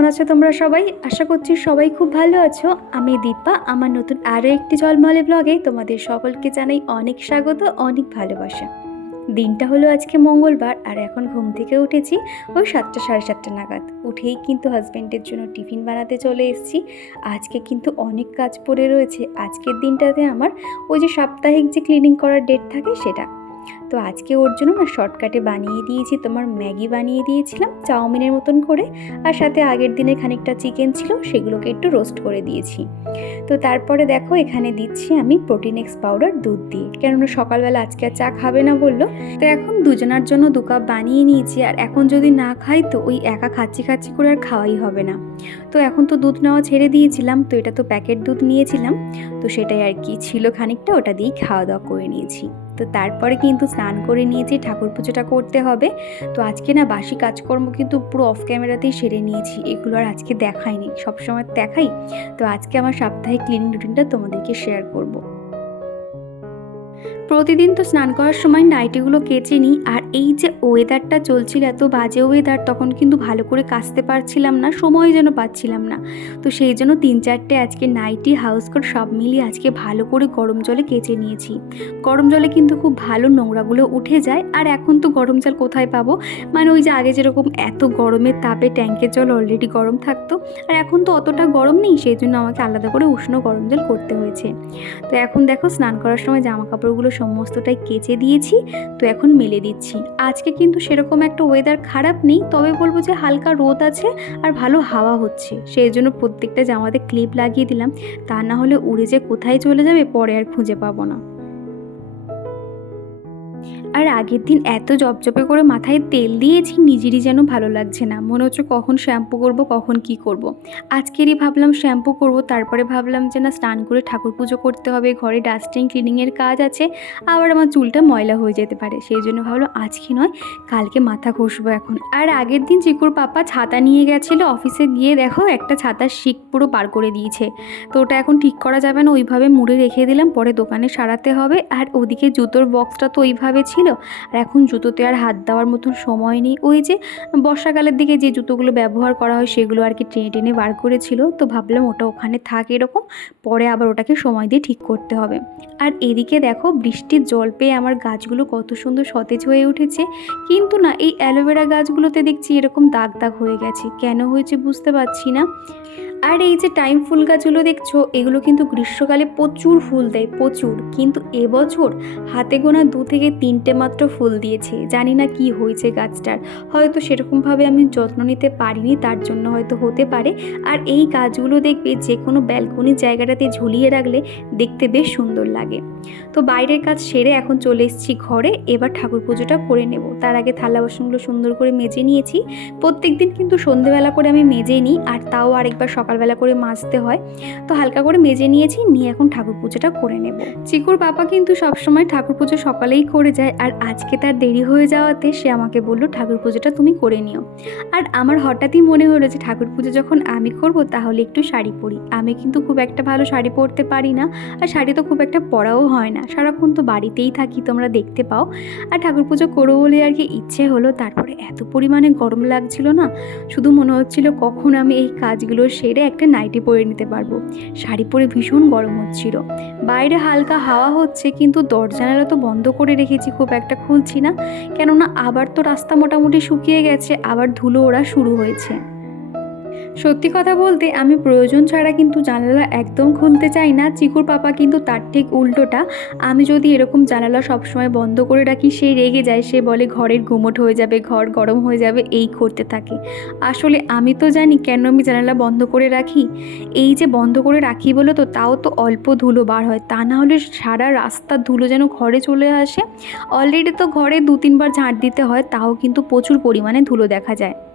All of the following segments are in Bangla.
কেমন আছো তোমরা সবাই? আশা করছি সবাই খুব ভালো আছো। আমি দীপা, আমার নতুন আরও একটি জলমলে ব্লগে তোমাদের সকলকে জানাই অনেক স্বাগত, অনেক ভালোবাসা। দিনটা হলো আজকে মঙ্গলবার, আর এখন ঘুম থেকে উঠেছি ওই সাতটা সাড়ে সাতটা নাগাদ। উঠেই কিন্তু হাজব্যান্ডের জন্য টিফিন বানাতে চলে এসেছি। আজকে কিন্তু অনেক কাজ পড়ে রয়েছে। আজকের দিনটাতে আমার ওই যে সাপ্তাহিক যে ক্লিনিং করার ডেট থাকে সেটা। তো আজকে ওর জন্য না শর্টকাটে বানিয়ে দিয়েছি, তোমার ম্যাগি বানিয়ে দিয়েছিলাম, চাউমিনের মতন করে। আর সাথে আগের দিনের খানিকটা চিকেন ছিল, সেগুলোকে একটু রোস্ট করে দিয়েছি। তো তারপরে দেখো, এখানে দিচ্ছি আমি প্রোটিন এক্স পাউডার দুধ দিয়ে। কেননা সকালবেলা আজকে আর চা খাবে না বলল। তো এখন দুজনার জন্য দু কাপ বানিয়ে নিয়েছি, আর এখন যদি না খাই তো ওই একা খাচ্ছি খাচ্ছি করে আর খাওয়াই হবে না। তো এখন তো দুধ নেওয়া ছেড়ে দিয়েছিলাম, তো এটা তো প্যাকেট দুধ নিয়েছিলাম। তো সেটাই আর কি ছিল খানিকটা, ওটা দিয়েই খাওয়া দাওয়া করে নিয়েছি। তো তারপরে কিন্তু স্নান করে নিয়েছি ঠাকুর পুজোটা করতে হবে, তো আজকে না বাসি কাজকর্ম কিন্তু পুরো অফ ক্যামেরাতেই সেরে নিয়েছি, এগুলো আর আজকে দেখাইনি, সবসময় দেখাই তো আজকে আমার সাপ্তাহিক ক্লিনিং রুটিনটা তোমাদেরকে শেয়ার করব। প্রতিদিন তো স্নান করার সময় নাইটিগুলো কেচে নিই, আর এই যে ওয়েদারটা চলছিল, এত বাজে ওয়েদার তখন কিন্তু ভালো করে কাচতে পারছিলাম না, সময় যেন পাচ্ছিলাম না। তো সেই জন্য তিন চারটে আজকে নাইটি হাউস কোট সব মিলিয়ে আজকে ভালো করে গরম জলে কেচে নিয়েছি। গরম জলে কিন্তু খুব ভালো নোংরাগুলো উঠে যায়, আর এখন তো গরম জল কোথায় পাবো? মানে ওই যে আগে যেরকম এত গরমের তাপে ট্যাঙ্কের জল অলরেডি গরম থাকতো, আর এখন তো অতটা গরম নেই, সেই জন্য আমাকে আলাদা করে উষ্ণ গরম জল করতে হয়েছে। তো এখন দেখো স্নান করার সময় জামা কাপড়গুলো সমস্তটাই কেচে দিয়েছি, তো এখন মেলে দিচ্ছি। আজকে কিন্তু সেরকম একটা ওয়েদার খারাপ নেই, তবে বলব যে হালকা রোদ আছে আর ভালো হাওয়া হচ্ছে। সেই জন্য প্রত্যেকটা জামাতে ক্লিপ লাগিয়ে দিলাম। তা না হলে উড়ে যে কোথায় চলে যাবে, পরে আর খুঁজে পাবো না। আর আগের দিন এত জপজপে করে মাথায় তেল দিয়েছি, নিজেরই যেন ভালো লাগছে না। মনে হচ্ছে কখন শ্যাম্পু করব, কখন কি করব। আজকেরই ভাবলাম শ্যাম্পু করব, তারপরে ভাবলাম যে, না, স্নান করে ঠাকুর পুজো করতে হবে, ঘরে ডাস্টিং, ক্লিনিংয়ের কাজ আছে, আবার আমার চুলটা ময়লা হয়ে যেতে পারে। সেই জন্য ভাবলাম, আজকে নয়, কালকে মাথা ঘষবো এখন। আর আগের দিন চিকুর পাপা ছাতা নিয়ে গেছিল, অফিসে গিয়ে দেখো একটা ছাতার শিক পুরো পার করে দিয়েছে। তো ওটা এখন ঠিক করা যাবে না, ওইভাবে মুড়ে রেখে দিলাম, পরে দোকানে সারাতে হবে। আর ওদিকে জুতোর বক্সটা তো ওইভাবে ছিল আর এখন জুতোতে আর হাত দেওয়ার মতন সময় নেই। ওই যে বর্ষাকালের দিকে যে জুতোগুলো ব্যবহার করা হয় সেগুলো আর কি টেনে টেনে বার করেছিল। তো ভাবলাম ওটা ওখানে থাক এরকম, পরে আবার ওটাকে সময় দিয়ে ঠিক করতে হবে। আর এদিকে দেখো বৃষ্টির জল পেয়ে আমার গাছগুলো কত সুন্দর সতেজ হয়ে উঠেছে। কিন্তু না, এই অ্যালোভেরা গাছগুলোতে দেখছি এরকম দাগ দাগ হয়ে গেছে। কেন হয়েছে বুঝতে পারছি না। আর এই যে টাইম ফুল গাছগুলো দেখছ, এগুলো কিন্তু গ্রীষ্মকালে প্রচুর ফুল দেয়, প্রচুর। কিন্তু এবছর হাতে গোনা দু থেকে তিনটে মাত্র ফুল দিয়েছে। জানি না কি হয়েছে গাছটার। হয়তো সেরকমভাবে আমি যত্ন নিতে পারিনি, তার জন্য হয়তো হতে পারে। আর এই গাছগুলো দেখবে যে কোনো ব্যালকনির জায়গাটাতে ঝুলিয়ে রাখলে দেখতে বেশ সুন্দর লাগে। তো বাইরের কাজ সেরে এখন চলে এসেছি ঘরে। এবার ঠাকুর পুজোটা করে নেব। তার আগে থালা বাসনগুলো সুন্দর করে মেজে নিয়েছি। প্রত্যেক দিন কিন্তু সন্ধেবেলা করে আমি মেজে নিই আর তাও আরেকবার সকালবেলা করে মাজতে হয়। তো হালকা করে মেজে নিয়েছি, নিয়ে এখন ঠাকুর পুজোটা করে নেব। চিকুর বাবা কিন্তু সবসময় ঠাকুর পুজো সকালেই করে যায়। আর আজকে তার দেরি হয়ে যাওয়াতে সে আমাকে বলল, ঠাকুর পুজোটা তুমি করে নিও। আর আমার হঠাৎই মনে হলো যে, ঠাকুর পুজো যখন আমি করব, তাহলে একটু শাড়ি পরি। আমি কিন্তু খুব একটা ভালো শাড়ি পরতে পারি না, আর শাড়ি তো খুব একটা পরাও হয় না। সারাক্ষণ তো বাড়িতেই থাকি, তোমরা দেখতে পাও। আর ঠাকুর পুজো করব বলে আর কি ইচ্ছে হলো, তারপরে এত পরিমাণে গরম লাগছিল না, শুধু মনে হচ্ছিল কখন আমি এই কাজগুলো সেরে একটা নাইটি পরে নিতে পারব। শাড়ি পরে ভীষণ গরম হচ্ছিল। বাইরে হালকা হাওয়া হচ্ছে, কিন্তু দরজানালা তো বন্ধ করে রেখেছি খুব একটা খুলছি না। কেননা আবার তো রাস্তা মোটামুটি শুকিয়ে গেছে, আবার ধুলো ওরা শুরু হয়েছে। সত্যি কথা বলতে আমি প্রয়োজন ছাড়া কিন্তু জানালা একদম খুলতে চাই না। চিকুর পাপা কিন্তু তার ঠিক উল্টোটা। আমি যদি এরকম জানালা সবসময় বন্ধ করে রাখি, সে রেগে যায়, সে বলে ঘরের গুমট হয়ে যাবে, ঘর গরম হয়ে যাবে, এই করতে থাকে। আসলে আমি তো জানি কেন আমি জানালা বন্ধ করে রাখি। এই যে বন্ধ করে রাখি বলে তো তাও তো অল্প ধুলো বার হয়। তা না হলে সারা রাস্তা ধুলো যেন ঘরে চলে আসে। অলরেডি তো ঘরে দু তিনবার ঝাঁট দিতে হয়, তাও কিন্তু প্রচুর পরিমাণে ধুলো দেখা যায়।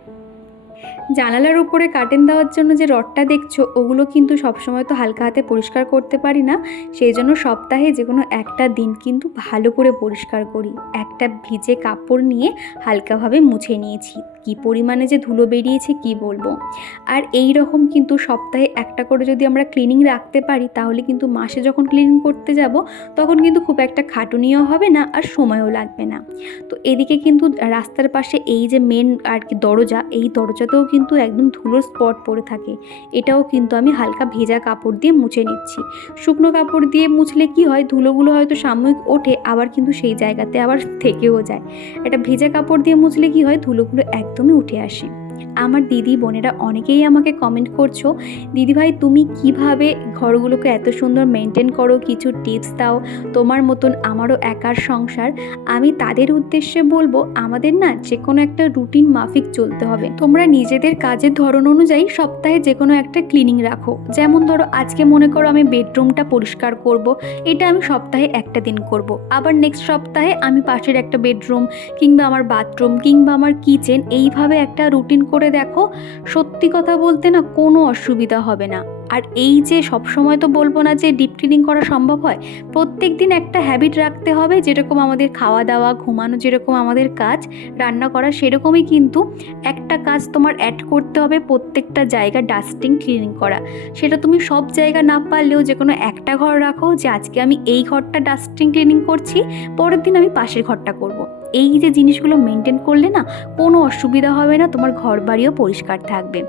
জানালার উপরে কার্টেন দেওয়ার জন্য যে রডটা দেখছ, ওগুলো কিন্তু সবসময় তো হালকা হাতে পরিষ্কার করতে পারি না। সেই জন্য সপ্তাহে যে কোনো একটা দিন কিন্তু ভালো করে পরিষ্কার করি। একটা ভিজে কাপড় নিয়ে হালকাভাবে মুছে নিয়েছি। কি পরিমাণে যে ধুলো বেরিয়েছে কি বলব? আর এই রকম কিন্তু সপ্তাহে একটা করে যদি আমরা ক্লিনিং রাখতে পারি, তাহলে কিন্তু মাসে যখন ক্লিনিং করতে যাব, তখন কিন্তু খুব একটা খাটুনিও হবে না আর সময়ও লাগবে না। তো এদিকে কিন্তু রাস্তার পাশে এই যে মেন আর কি দরজা, এই দরজাতেও কিন্তু একদম ধুলোর স্পট পড়ে থাকে। এটাও কিন্তু আমি হালকা ভেজা কাপড় দিয়ে মুছে নিচ্ছি। শুকনো কাপড় দিয়ে মুছলে কি হয়? ধুলোগুলো হয়তো সাময়িক ওঠে, আবার কিন্তু সেই জায়গাতে আবার থেকেও যায়। এটা ভেজা কাপড় দিয়ে মুছলে কি হয়? ধুলোগুলো একদমই উঠে আসে। আমার দিদি, বোনেরা অনেকেই আমাকে কমেন্ট করছ দিদিভাই তুমি কীভাবে ঘরগুলোকে এত সুন্দর মেনটেন করো? কিছু টিপস দাও। তোমার মতন আমারও একার সংসার। আমি তাদের উদ্দেশ্যে বলব, আমাদের না যে কোনো একটা রুটিন মাফিক চলতে হবে। তোমরা নিজেদের কাজের ধরন অনুযায়ী সপ্তাহে যে কোনো একটা ক্লিনিং রাখো। যেমন ধরো, আজকে মনে করো আমি বেডরুমটা পরিষ্কার করব, এটা আমি সপ্তাহে একটা দিন করব। আবার নেক্সট সপ্তাহে আমি পাশের একটা বেডরুম কিংবা আমার বাথরুম কিংবা আমার কিচেন এইভাবে একটা রুটিন করে দেখো, সত্যি কথা বলতে না কোনো অসুবিধা হবে না আর এই যে সব সময় তো বলব না যে ডিপ ক্লিনিং করা সম্ভব হয় প্রত্যেক দিন একটা হ্যাবিট রাখতে হবে, যেরকম আমাদের খাওয়া দাওয়া, ঘুমানো যেরকম আমাদের কাজ, রান্না করা সেরকমই কিন্তু একটা কাজ তোমার অ্যাড করতে হবে প্রত্যেকটা জায়গা ডাস্টিং ক্লিনিং করা সেটা তুমি সব জায়গা না পারলেও যে কোনো একটা ঘর রাখো যে আজকে আমি এই ঘরটা ডাস্টিং ক্লিনিং করছি, পরের দিন আমি পাশের ঘরটা করব। এই যে জিনিসগুলো মেনটেন করলে না, কোনো অসুবিধা হবে না, তোমার ঘর বাড়িও পরিষ্কার থাকবে।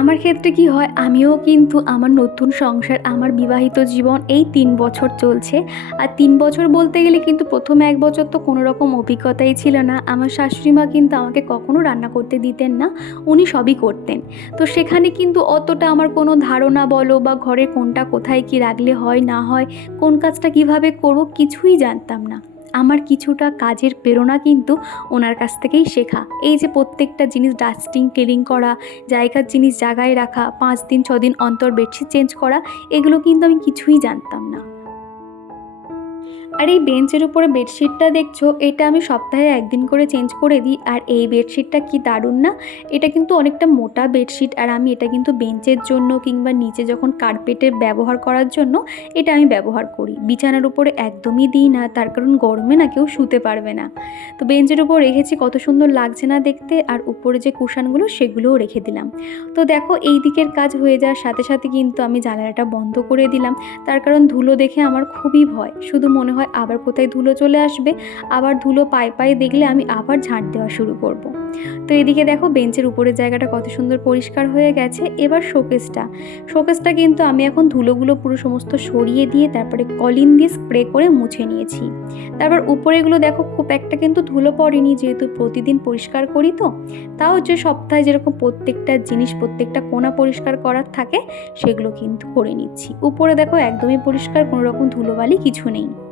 আমার ক্ষেত্রে কি হয়, আমিও কিন্তু আমার নতুন সংসার, আমার বিবাহিত জীবন এই তিন বছর চলছে। আর তিন বছর বলতে গেলে কিন্তু প্রথম এক বছর তো কোনো রকম অভিজ্ঞতাই ছিল না। আমার শাশুড়ি মা কিন্তু আমাকে কখনো রান্না করতে দিতেন না, উনি সবই করতেন। তো সেখানে কিন্তু অতটা আমার কোনো ধারণা বলো বা ঘরে কোনটা কোথায় কি রাখলে হয় না হয়, কোন কাজটা কীভাবে করব কিছুই জানতাম না। আমার কিছুটা কাজের প্রেরণা কিন্তু ওনার কাছ থেকেই শেখা। এই যে প্রত্যেকটা জিনিস ডাস্টিং ক্লিনিং করা, জায়গার জিনিস জায়গায় রাখা, পাঁচ দিন, ছদিন দিন অন্তর বেডশিট চেঞ্জ করা, এগুলো কিন্তু আমি কিছুই জানতাম না। আর এই বেঞ্চের উপরে বেডশিটটা দেখছ, এটা আমি সপ্তাহে একদিন করে চেঞ্জ করে দিই। আর এই বেডশিটটা কি দারুণ না? এটা কিন্তু অনেকটা মোটা বেডশিট আর আমি এটা কিন্তু বেঞ্চের জন্য কিংবা নিচে যখন কার্পেটের ব্যবহার করার জন্য এটা আমি ব্যবহার করি। বিছানার উপরে একদমই দিই না, তার কারণ গরমে না কেউ শুতে পারবে না। তো বেঞ্চের উপর রেখেছি, কত সুন্দর লাগছে না দেখতে আর উপরে যে কুশানগুলো সেগুলোও রেখে দিলাম। তো দেখো এই দিকের কাজ হয়ে যাওয়ার সাথে সাথে কিন্তু আমি জানালাটা বন্ধ করে দিলাম। তার কারণ ধুলো দেখে আমার খুবই ভয়। শুধু মনে হয় আবার কোথায় ধুলো চলে আসবে? আবার ধুলো পায়ে পায়ে দেখলে আমি আবার ঝাঁট দেওয়া শুরু করব। তো এদিকে দেখো বেঞ্চের উপরের জায়গাটা কত সুন্দর পরিষ্কার হয়ে গেছে। এবার শোকেসটা। শোকেসটা কিন্তু আমি এখন ধুলোগুলো পুরো সমস্ত সরিয়ে দিয়ে তারপরে কলিন দিয়ে স্প্রে করে মুছে নিয়েছি। তারপর উপরেগুলো দেখো খুব একটা কিন্তু ধুলো পড়েনি, যেহেতু প্রতিদিন পরিষ্কার করি তো। তাও যে সপ্তাহে যেরকম প্রত্যেকটা জিনিস, প্রত্যেকটা কোনা পরিষ্কার করার থাকে, সেগুলো কিন্তু করে নিচ্ছি। উপরে দেখো একদমই পরিষ্কার, কোনো রকম ধুলোবালি কিছু নেই।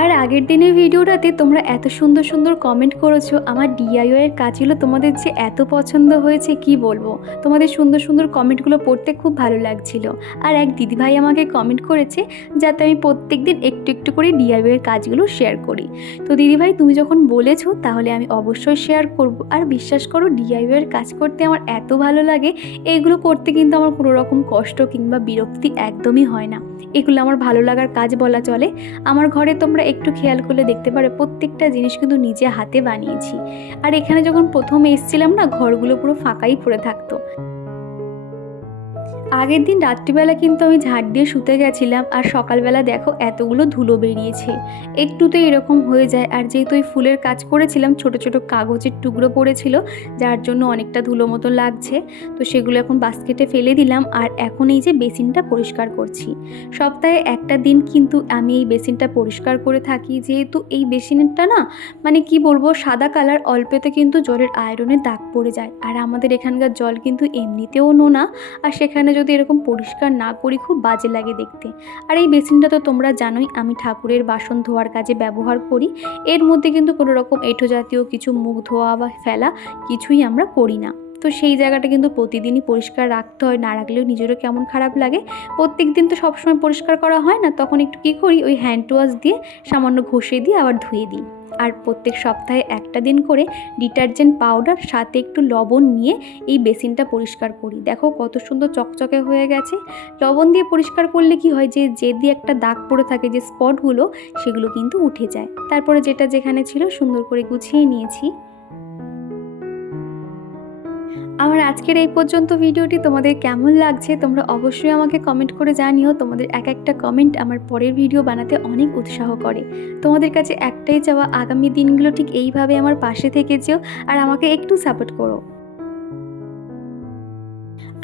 আর আগের দিনের ভিডিওটাতে তোমরা এত সুন্দর সুন্দর কমেন্ট করেছ, আমার ডিআইওয়ের কাজগুলো তোমাদের যে এত পছন্দ হয়েছে, কি বলব? তোমাদের সুন্দর সুন্দর কমেন্টগুলো পড়তে খুব ভালো লাগছিল। আর এক দিদিভাই আমাকে কমেন্ট করেছে, যাতে আমি প্রত্যেক দিন একটু একটু করে ডিআইওয়ের কাজগুলো শেয়ার করি। তো দিদিভাই, তুমি যখন বলেছ, তাহলে আমি অবশ্যই শেয়ার করব। আর বিশ্বাস করো ডিআইওয়ের কাজ করতে আমার এত ভালো লাগে, এগুলো করতে কিন্তু আমার কোনো রকম কষ্ট কিংবা বিরক্তি একদমই হয় না। এগুলো আমার ভালো লাগার কাজ বলা চলে। আমার ঘরে তোমরা একটু খেয়াল করলে দেখতে পারো, প্রত্যেকটা জিনিস কিন্তু নিজে হাতে বানিয়েছি। আর এখানে যখন প্রথম এসছিলাম না, ঘরগুলো পুরো ফাঁকাই পড়ে থাকতো। আগের দিন রাত্রিবেলা কিন্তু আমি ঝাড় দিয়ে শুতে গেছিলাম আর সকালবেলা দেখো এতগুলো ধুলো বেরিয়েছে। একটুতে এরকম হয়ে যায় আর যেহেতু ওই ফুলের কাজ করেছিলাম, ছোট ছোট কাগজের টুকরো পড়েছিল, যার জন্য অনেকটা ধুলো মতো লাগছে। তো সেগুলো এখন বাস্কেটে ফেলে দিলাম আর এখন এই যে বেসিনটা পরিষ্কার করছি। সপ্তাহে একটা দিন কিন্তু আমি এই বেসিনটা পরিষ্কার করে থাকি, যেহেতু এই বেসিনটা না মানে কি বলব, সাদা কালার অল্পেতে কিন্তু জলের আয়রনের দাগ পড়ে যায়। আর আমাদের এখানকার জল কিন্তু এমনিতেও নোনা, আর সেখানে যদি এরকম পরিষ্কার না করি, খুব বাজে লাগে দেখতে। আর এই বেসিনটা তো তোমরা জানোই, আমি ঠাকুরের বাসন ধোয়ার কাজে ব্যবহার করি। এর মধ্যে কিন্তু কোনো রকম এঁঠো জাতীয় কিছু মুখ ধোয়া বা ফেলা কিছুই আমরা করি না। তো সেই জায়গাটা কিন্তু প্রতিদিনই পরিষ্কার রাখতে হয়, না রাখলেও নিজেরও কেমন খারাপ লাগে। প্রত্যেক দিন তো সবসময় পরিষ্কার করা হয় না, তখন একটু কী করি, ওই হ্যান্ড ওয়াশ দিয়ে সামান্য ঘষে দিয়ে আবার ধুয়ে দিই। আর প্রত্যেক সপ্তাহে একটা দিন করে ডিটারজেন্ট পাউডার, সাথে একটু লবণ নিয়ে এই বেসিনটা পরিষ্কার করি। দেখো কত সুন্দর চকচকে হয়ে গেছে। লবণ দিয়ে পরিষ্কার করলে কি হয় যে যে দিয়ে একটা দাগ পড়ে থাকে যে স্পটগুলো সেগুলো কিন্তু উঠে যায়। তারপরে যেটা যেখানে ছিল সুন্দর করে গুছিয়ে নিয়েছি। আমার আজকের এই পর্যন্ত ভিডিওটি তোমাদের কেমন লাগছে, তোমরা অবশ্যই আমাকে কমেন্ট করে জানিও। তোমাদের এক একটা কমেন্ট আমার পরের ভিডিও বানাতে অনেক উৎসাহ করে। তোমাদের কাছে একটাই চাওয়া, আগামী দিনগুলো ঠিক এইভাবে আমার পাশে থেকে যেও আর আমাকে একটু সাপোর্ট করো।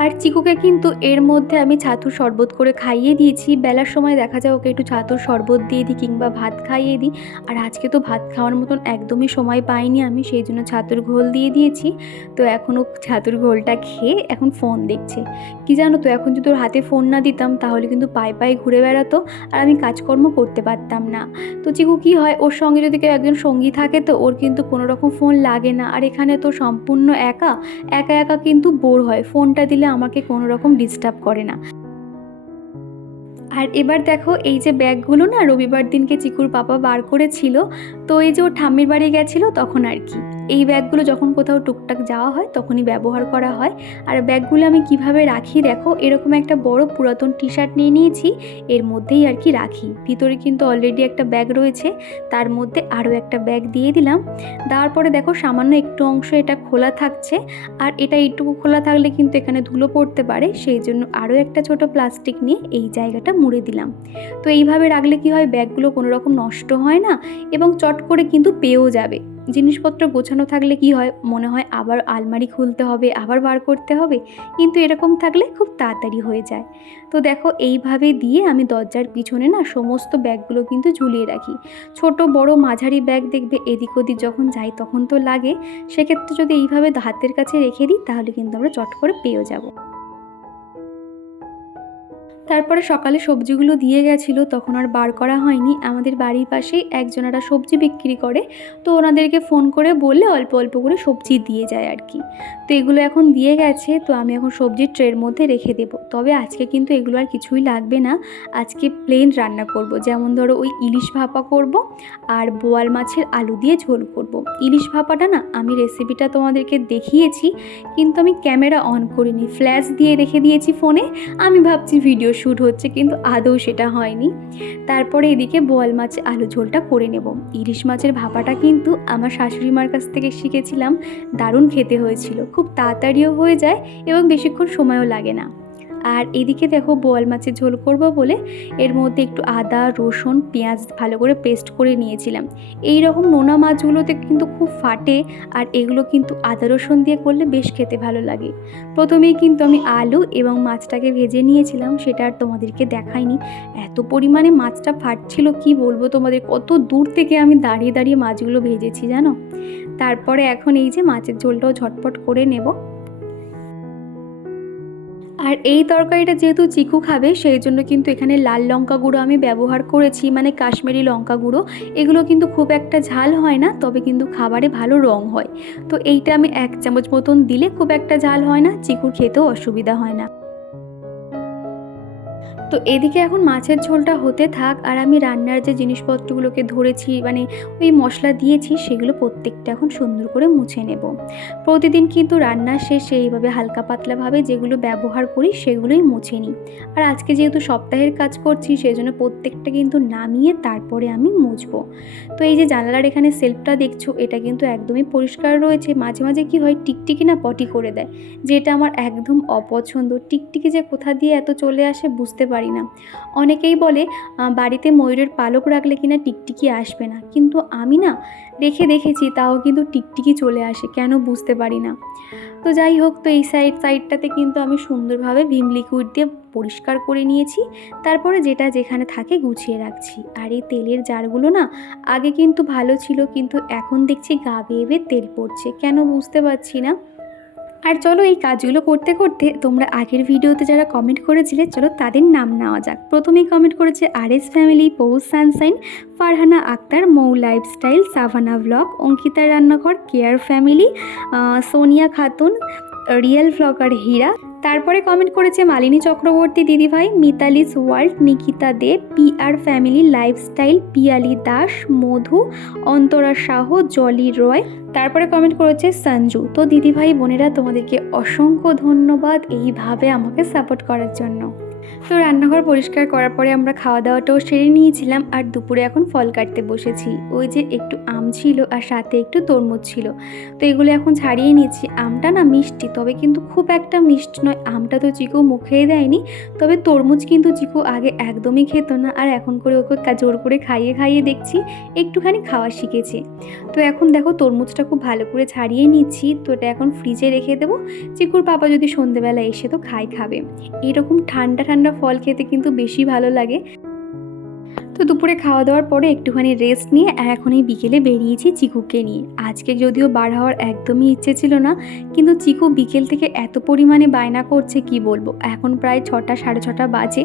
আর চিকুকে কিন্তু এর মধ্যে আমি ছাতুর শরবত করে খাইয়ে দিয়েছি। বেলার সময় দেখা যায় ওকে একটু ছাতুর শরবত দিয়ে দিই কিংবা ভাত খাইয়ে দিই। আর আজকে তো ভাত খাওয়ার মতন একদমই সময় পাইনি আমি, সেই জন্য ছাতুর ঘোল দিয়ে দিয়েছি। তো এখনও ছাতুর ঘোলটা খেয়ে এখন ফোন দেখছে। কি জানো তো, এখন যদি ওর হাতে ফোন না দিতাম তাহলে কিন্তু পায়ে পায়ে ঘুরে বেড়াতো আর আমি কাজকর্ম করতে পারতাম না। তো চিকু কি হয়, ওর সঙ্গে যদি কেউ একজন সঙ্গী থাকে তো ওর কিন্তু কোনো রকম ফোন লাগে না। আর এখানে তো সম্পূর্ণ একা একা একা কিন্তু বোর হয়। ফোনটা দিলে আমাকে কোনো রকম ডিস্টার্ব করে না। আর এবার দেখো এই যে ব্যাগগুলো না রবিবার দিনকে চিকুর পাপা বার করেছিল, তো এই যে ও ঠাম্মির বাড়ি গেছিল তখন আর কি। এই ব্যাগগুলো যখন কোথাও টুকটাক যাওয়া হয় তখনই ব্যবহার করা হয়। আর ব্যাগগুলো আমি কীভাবে রাখি দেখো, এরকম একটা বড় পুরাতন টি শার্ট নিয়ে নিয়েছি, এর মধ্যেই আর কি রাখি। ভিতরে কিন্তু অলরেডি একটা ব্যাগ রয়েছে, তার মধ্যে আরও একটা ব্যাগ দিয়ে দিলাম। দেওয়ার পরে দেখো সামান্য একটু অংশ এটা খোলা থাকছে, আর এটা এইটুকু খোলা থাকলে কিন্তু এখানে ধুলো পড়তে পারে, সেই জন্য আরও একটা ছোট প্লাস্টিক নিয়ে এই জায়গাটা মুড়ে দিলাম। তো এইভাবে রাখলে কি হয়? ব্যাগগুলো কোনো রকম নষ্ট হয় না এবং চট করে কিন্তু পেয়েও যাবে। জিনিসপত্র গোছানো থাকলে কি হয়? মনে হয় আবার আলমারি খুলতে হবে, আবার বার করতে হবে, কিন্তু এরকম থাকলে খুব তাড়াতাড়ি হয়ে যায়। তো দেখো, এইভাবে দিয়ে আমি দরজার পিছনে না সমস্ত ব্যাগগুলো কিন্তু ঝুলিয়ে রাখি। ছোট, বড়, মাঝারি ব্যাগ দেখবে এদিক ওদিক যখন যাই তখন তো লাগে। সেক্ষেত্রে যদি এইভাবে হাতের কাছে রেখে দিই, তাহলে কিন্তু আমরা চট করে পেয়েও যাব। তারপরে সকালে সবজিগুলো দিয়ে গেছিল, তখন আর বার করা হয়নি। আমাদের বাড়ির পাশেই একজনেরা সবজি বিক্রি করে, তো ওনাদেরকে ফোন করে বললে অল্প অল্প করে সবজি দিয়ে যায় আর কি। তো এগুলো এখন দিয়ে গেছে, তো আমি এখন সবজির ট্রের মধ্যে রেখে দেবো। তবে আজকে কিন্তু এগুলো আর কিছুই লাগবে না। আজকে প্লেন রান্না করব, যেমন ধরো ওই ইলিশ ভাপা করব আর বোয়াল মাছের আলু দিয়ে ঝোল করব। ইলিশ ভাপাটা না, আমি রেসিপিটা তোমাদেরকে দেখিয়েছি, কিন্তু আমি ক্যামেরা অন করিনি। ফ্ল্যাশ দিয়ে রেখে দিয়েছি ফোনে আমি ভাবছি ভিডিও শ্যুট হচ্ছে, কিন্তু আদৌ সেটা হয়নি। তারপরে এদিকে বোয়াল মাছ আলু ঝোলটা করে নেব। ইলিশ মাছের ভাপাটা কিন্তু আমার শাশুড়ি মার কাছ থেকে শিখেছিলাম। দারুণ খেতে হয়েছিল। খুব তাড়াতাড়িও হয়ে যায় এবং বেশিক্ষণ সময়ও লাগে না। আর এদিকে দেখো বোয়াল মাছের ঝোল করব বলে এর মধ্যে একটু আদা, রসুন, পেঁয়াজ ভালো করে পেস্ট করে নিয়েছিলাম। এই রকম নোনা মাছগুলোতে কিন্তু খুব ফাটে আর এগুলো কিন্তু আদা, রসুন দিয়ে করলে বেশ খেতে ভালো লাগে। প্রথমেই কিন্তু আমি আলু এবং মাছটাকে ভেজে নিয়েছিলাম, সেটা আর তোমাদেরকে দেখাইনি। এত পরিমাণে মাছটা ফাটছিল, কি বলব তোমাদের? কত দূর থেকে আমি দাঁড়িয়ে দাঁড়িয়ে মাছগুলো ভেজেছি জানো? তারপরে এখন এই যে মাছের ঝোলটাও ঝটপট করে নেব। আর এই তরকারিটা যেহেতু চিকু খাবে, সেই জন্য কিন্তু এখানে লাল লঙ্কা গুঁড়ো আমি ব্যবহার করেছি মানে কাশ্মীরি লঙ্কা গুঁড়ো। এগুলো কিন্তু খুব একটা ঝাল হয় না, তবে কিন্তু খাবারে ভালো রং হয়। তো এইটা আমি এক চামচ মতন দিলে খুব একটা ঝাল হয় না, চিকুর খেতেও অসুবিধা হয় না। তো এদিকে এখন মাছের ঝোলটা হতে থাক আর আমি রান্নার যে জিনিসপত্রগুলোকে ধরেছি মানে ওই মশলা দিয়েছি, সেগুলো প্রত্যেকটা এখন সুন্দর করে মুছে নেব। প্রতিদিন কিন্তু রান্নার শেষে এইভাবে হালকা পাতলাভাবে যেগুলো ব্যবহার করি, সেগুলোই মুছে নিই। আর আজকে যেহেতু সপ্তাহের কাজ করছি সেই জন্য প্রত্যেকটা কিন্তু নামিয়ে তারপরে আমি মুছবো। তো এই যে জানালার এখানে সেলফটা দেখছ, এটা কিন্তু একদমই পরিষ্কার রয়েছে। মাঝে মাঝে কি হয়, টিকটিকি না পটি করে দেয়, যেটা আমার একদম অপছন্দ। টিকটিকি যে কোথা দিয়ে এত চলে আসে বুঝতে পারি না। অনেকেই বলে বাড়িতে ময়ূরের পালক রাখলে কিনা টিকটিকি আসবে না। কিন্তু আমি না রেখে দেখেছি, তাও কিন্তু টিকটিকি চলে আসে, কেন বুঝতে পারি না। তো যাই হোক, তো এই সাইড, সাইডটাতে কিন্তু আমি সুন্দরভাবে ভিম লিকুইড দিয়ে পরিষ্কার করে নিয়েছি। তারপরে যেটা যেখানে থাকে গুছিয়ে রাখছি। আর এই তেলের জারগুলো না আগে কিন্তু ভালো ছিল, কিন্তু এখন দেখছি গা বেয়ে তেল পড়ছে। কেন বুঝতে পারছি না। আর চলো এই কাজগুলো করতে করতে তোমরা আগের ভিডিওতে যারা কমেন্ট করেছিলে, চলো তাদের নাম নেওয়া যাক। প্রথমেই কমেন্ট করেছে R S family Poush sunshine, Farhana Akhtar, Mou lifestyle Savannah blog Ankita রান্নাঘর, care family Sonia Khatun real vlogger Hira. তারপরে কমেন্ট করেছে মালিনী চক্রবর্তী দিদিভাই, Mitali's world Nikita Dey P R family, lifestyle, Piyali Das, Madhu, Antara Shah Jolly Roy. তারপরে কমেন্ট করেছে সঞ্জু। তো দিদিভাই, বোনেরা, তোমাদেরকে অসংখ্য ধন্যবাদ এইভাবে আমাকে সাপোর্ট করার জন্য। তো রান্নাঘর পরিষ্কার করার পরে আমরা খাওয়া দাওয়াটাও সেরে নিয়েছিলাম আর দুপুরে এখন ফল কাটতে বসেছি। ওই যে একটু আম ছিল আর সাথে একটু তরমুজ ছিল। তো এগুলো এখন ছাড়িয়ে নিয়েছি আমটা না মিষ্টি, তবে কিন্তু খুব একটা মিষ্টি নয়। আমটা তো চিকু মুখেই দেয়নি, তবে তরমুজ কিন্তু চিকু আগে একদমই খেত না আর এখন করে ওকে জোর করে খাইয়ে খাইয়ে দেখছি একটুখানি খাওয়া শিখেছে। তো এখন দেখো তরমুজটা খুব ভালো করে ছাড়িয়ে নিচ্ছি। তো এটা এখন ফ্রিজে রেখে দেবো। চিকুর পাপা যদি সন্ধেবেলা এসে তো খাই খাবে। এরকম ঠান্ডা ঠান্ডা ফল খেতে কিন্তু বেশি ভালো লাগে। তো দুপুরে খাওয়া দাওয়ার পরে একটুখানি রেস্ট নিয়ে আর এখন এই বিকেলে বেরিয়েছি চিকুকে নিয়ে। আজকে যদিও বার হওয়ার একদমই ইচ্ছে ছিল না, কিন্তু চিকু বিকেল থেকে এত পরিমাণে বায়না করছে কি বলব? এখন প্রায় ছটা, সাড়ে ছটা বাজে।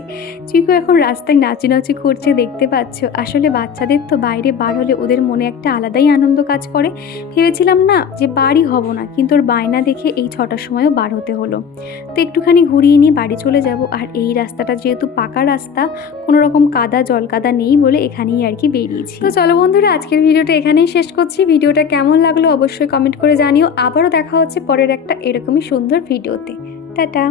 চিকু এখন রাস্তায় নাচি নাচি করছে, দেখতে পাচ্ছ। আসলে বাচ্চাদের তো বাইরে বার হলে ওদের মনে একটা আলাদাই আনন্দ কাজ করে। ভেবেছিলাম না যে বাড়ি হব না, কিন্তু ওর বায়না দেখে এই ছটার সময়ও বার হতে হলো। তো একটুখানি ঘুরিয়ে নিয়ে বাড়ি চলে যাব। আর এই রাস্তাটা যেহেতু পাকা রাস্তা, কোনো রকম কাদা জল কাদা নেই বলে এখানেই আর কি বেরিয়েছি। তো চলো বন্ধুরা, আজকের ভিডিওটা এখানেই শেষ করছি। ভিডিওটা কেমন লাগল অবশ্যই কমেন্ট করে জানিও। আবারও দেখা হচ্ছে পরের একটা এরকমই সুন্দর ভিডিওতে। টাটা।